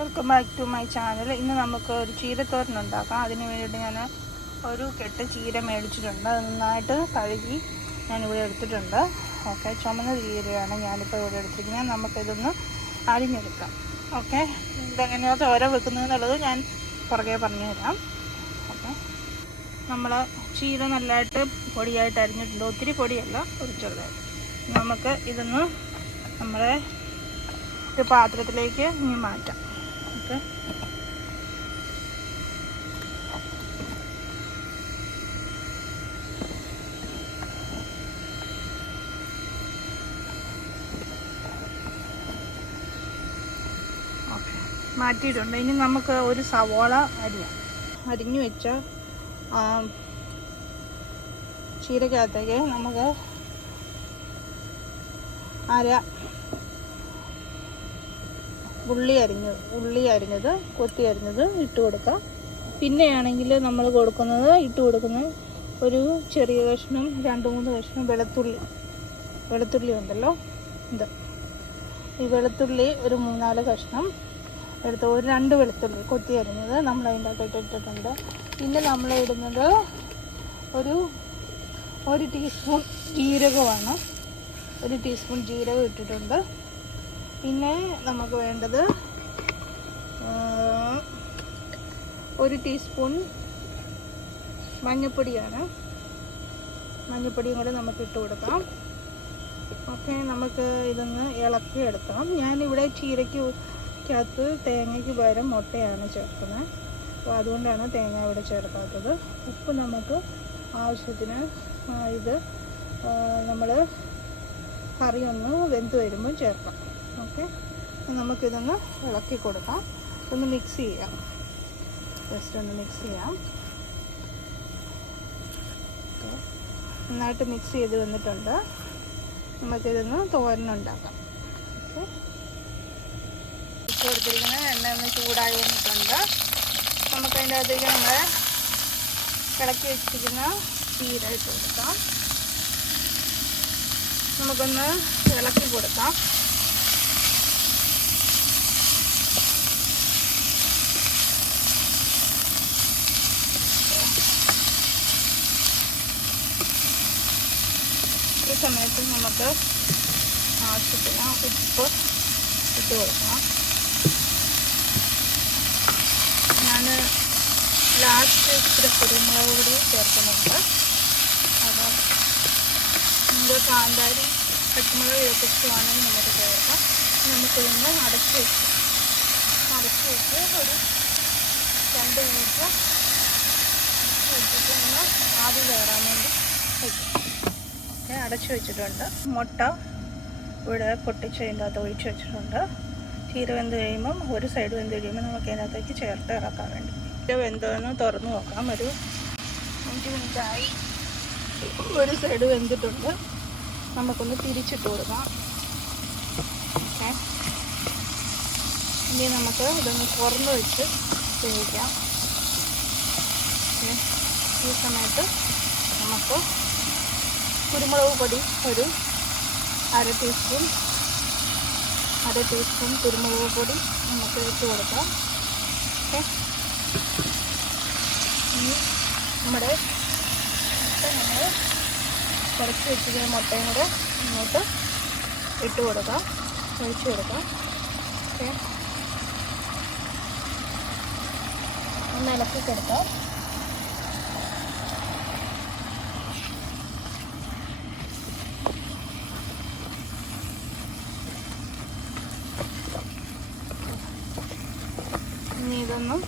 Welcome back to my channel. ഇന്ന് നമുക്ക് ഒരു ചീരത്തോരൻ ഉണ്ടാക്കാം. അതിന് വേണ്ടിയിട്ട് ഞാൻ ഒരു കെട്ട് ചീര മേടിച്ചിട്ടുണ്ട്. അത് നന്നായിട്ട് കഴുകി ഞാനിവിടെ എടുത്തിട്ടുണ്ട്. ഓക്കെ, ചുമന്ന ചീരയാണ് ഞാനിപ്പോൾ ഇവിടെ എടുത്തിരിക്കുന്നത്. നമുക്കിതൊന്ന് അരിഞ്ഞെടുക്കാം. ഓക്കെ, ഇതെങ്ങനെയാണ് തോരൻ വെക്കുന്നതെന്നുള്ളത് ഞാൻ പുറകെ പറഞ്ഞു തരാം. ഓക്കെ, നമ്മൾ ചീര നല്ലതായിട്ട് പൊടിയായിട്ട് അരിഞ്ഞിട്ടുണ്ട്. ഒത്തിരി പൊടിയല്ല, ഒരു ചെറുതായിട്ട്. നമുക്ക് ഇതൊന്ന് നമ്മുടെ ഒരു പാത്രത്തിലേക്ക് ഇനി മാറ്റാം. ഓക്കെ, മാറ്റിയിട്ടുണ്ട്. ഇനി നമുക്ക് ഒരു സവാള അരിഞ്ഞു വെച്ച ചീരക്കകത്തേക്ക് നമുക്ക് ഉള്ളി അരിഞ്ഞത് കൊത്തി അരിഞ്ഞത് ഇട്ട് കൊടുക്കാം. പിന്നെയാണെങ്കിൽ നമ്മൾ ഇട്ട് കൊടുക്കുന്നത് ഒരു ചെറിയ കഷ്ണം 2-3 കഷ്ണം വെളുത്തുള്ളി ഉണ്ടല്ലോ, ഈ വെളുത്തുള്ളി ഒരു 3-4 കഷ്ണം എടുത്ത് ഒരു 2 വെളുത്തുള്ളി കൊത്തി അരിഞ്ഞത് നമ്മൾ അതിൻ്റെ അകത്ത് ഇട്ടിട്ടുണ്ട്. പിന്നെ നമ്മൾ ഇടുന്നത് ഒരു ടീസ്പൂൺ ജീരകമാണ്. 1 ടീസ്പൂൺ ജീരകം ഇട്ടിട്ടുണ്ട്. പിന്നെ നമുക്ക് വേണ്ടത് 1 ടീസ്പൂൺ മഞ്ഞൾപ്പൊടിയാണ്. മഞ്ഞൾപ്പൊടിയും കൂടെ നമുക്ക് ഇട്ട് കൊടുക്കാം. ഓക്കെ, നമുക്ക് ഇതൊന്ന് ഇളക്കി എടുക്കണം. ഞാനിവിടെ ചീരയ്ക്കകത്ത് തേങ്ങയ്ക്ക് പകരം മുട്ടയാണ് ചേർക്കുന്നത്. അപ്പോൾ അതുകൊണ്ടാണ് തേങ്ങ ഇവിടെ ചേർക്കാത്തത്. ഉപ്പ് നമുക്ക് ആവശ്യത്തിന് ഇത് നമ്മൾ കറി ഒന്ന് വെന്ത് വരുമ്പോൾ ചേർക്കാം. ഓക്കെ, നമുക്കിതൊന്ന് ഇളക്കി കൊടുക്കാം. ഒന്ന് മിക്സ് ചെയ്യാം. ജസ്റ്റ് ഒന്ന് മിക്സ് ചെയ്യാം. ഓക്കെ, നന്നായിട്ട് മിക്സ് ചെയ്ത് വന്നിട്ടുണ്ട്. നമുക്കിതൊന്ന് തോരനുണ്ടാക്കാം. ഓക്കെ, ഇട്ട് കൊടുത്തിരിക്കുന്ന എണ്ണ ഒന്ന് ചൂടായി വന്നിട്ടുണ്ട്. നമുക്കതിൻ്റെ അകത്തേക്ക് നമ്മൾ ഇളക്കി വെച്ചിരിക്കുന്ന ചീര ഇട്ട് കൊടുക്കാം. നമുക്കൊന്ന് ഇളക്കി കൊടുക്കാം. ഈ സമയത്ത് നമുക്ക് ആവശ്യത്തിന് ഉപ്പ് ഇട്ട് കൊടുക്കാം. ഞാൻ ലാസ്റ്റ് ഇച്ചിരി കുരുമുളക് പൊടി ചേർക്കുന്നുണ്ട്. അപ്പം നമുക്ക് കാന്താരി പച്ചമുളക് ഇതൊക്കെ ഇഷ്ടമാണെങ്കിൽ നമുക്ക് ചേർക്കാം. നമുക്കിതൊന്ന് അടച്ച് വെച്ച് ഒരു 2 മിനിറ്റ് വെച്ചിട്ട് ഒന്ന് ആവി കയറാൻ വേണ്ടി വയ്ക്കും. ഓക്കെ, അടച്ച് വെച്ചിട്ടുണ്ട്. മുട്ട ഇവിടെ പൊട്ടിച്ചതിൻ്റെ അകത്ത് ഒഴിച്ച് വെച്ചിട്ടുണ്ട്. ചീര വെന്ത് കഴിയുമ്പം ഒരു സൈഡ് വെന്ത് കഴിയുമ്പോൾ നമുക്ക് അതിനകത്തേക്ക് ചേർത്ത് ഇറക്കാൻ വേണ്ടി. ചീര വെന്തോന്ന് തുറന്ന് നോക്കാം. ഒരു 5 മിനിറ്റായി. ഒരു സൈഡ് വെന്തിട്ടുണ്ട്. നമുക്കൊന്ന് തിരിച്ചിട്ട് കൊടുക്കാം. ഓക്കെ, ഇനി നമുക്ക് ഇതൊന്ന് തുറന്ന് വെച്ച് വേവിക്കാം. ഓക്കെ, ഈ സമയത്ത് നമുക്ക് കുരുമുളക് പൊടി ഒരു 1/2 ടീസ്പൂൺ കുരുമുളക് പൊടി നമുക്ക് ഇട്ട് കൊടുക്കാം. ഓക്കെ, ഇനി നമ്മുടെ നമ്മൾ കുറച്ച് വെച്ചിരിക്കുന്ന മുട്ടയും കൂടെ ഇങ്ങോട്ട് ഇട്ട് കൊടുക്കാം, ഒഴിച്ച് കൊടുക്കാം. ഓക്കെ, ഒന്ന് ഇളക്കി കൊടുക്കാം. ഇനി ഇതൊന്നും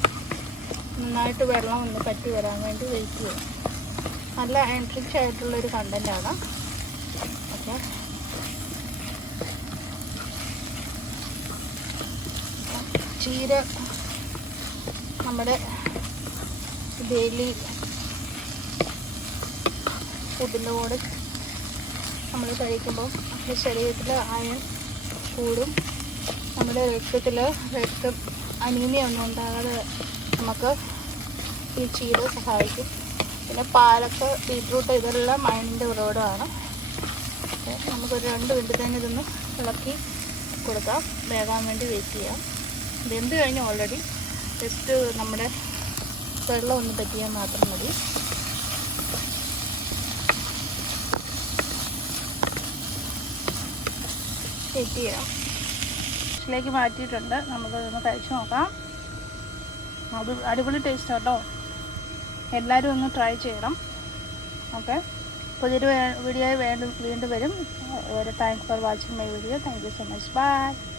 നന്നായിട്ട് വെള്ളം ഒന്ന് പറ്റി വരാൻ വേണ്ടി വെയിറ്റ് ചെയ്യാം. നല്ല എൻട്രിച്ച് ആയിട്ടുള്ളൊരു കണ്ടൻറ്റാണ്. ഓക്കെ, ചീര നമ്മുടെ ഡെയിലി ഫുഡിൻ്റെ കൂടെ നമ്മൾ കഴിക്കുമ്പോൾ നമ്മുടെ ശരീരത്തിൽ അയൺ കൂടും. നമ്മുടെ രക്തം അനീമിയ ഒന്നും ഉണ്ടാകാതെ നമുക്ക് ഈ ചീര സഹായിക്കും. പിന്നെ പാലക്ക്, ബീറ്റ്റൂട്ട് ഇതെല്ലാം അയണിൻ്റെ ഉറവിടമാണ്. നമുക്കൊരു 2 മിനിറ്റ് തന്നെ ഇതൊന്ന് ഇളക്കി കൊടുക്കാം. വേകാൻ വേണ്ടി വെയിറ്റ് ചെയ്യാം. വെന്ത് കഴിഞ്ഞ് ഓൾറെഡി ജസ്റ്റ് നമ്മുടെ വെള്ളം ഒന്ന് പറ്റിയാൽ മാത്രം മതി. സെറ്റ് ചെയ്യാം. ിലേക്ക് മാറ്റിയിട്ടുണ്ട്. നമുക്കതൊന്ന് കഴിച്ച് നോക്കാം. അത് അടിപൊളി ടേസ്റ്റ് കേട്ടോ. എല്ലാവരും ഒന്ന് ട്രൈ ചെയ്യണം. ഓക്കെ, പുതിയൊരു വീഡിയോ വീണ്ടും വരും. Thanks for watching my video. Thank you so much. By.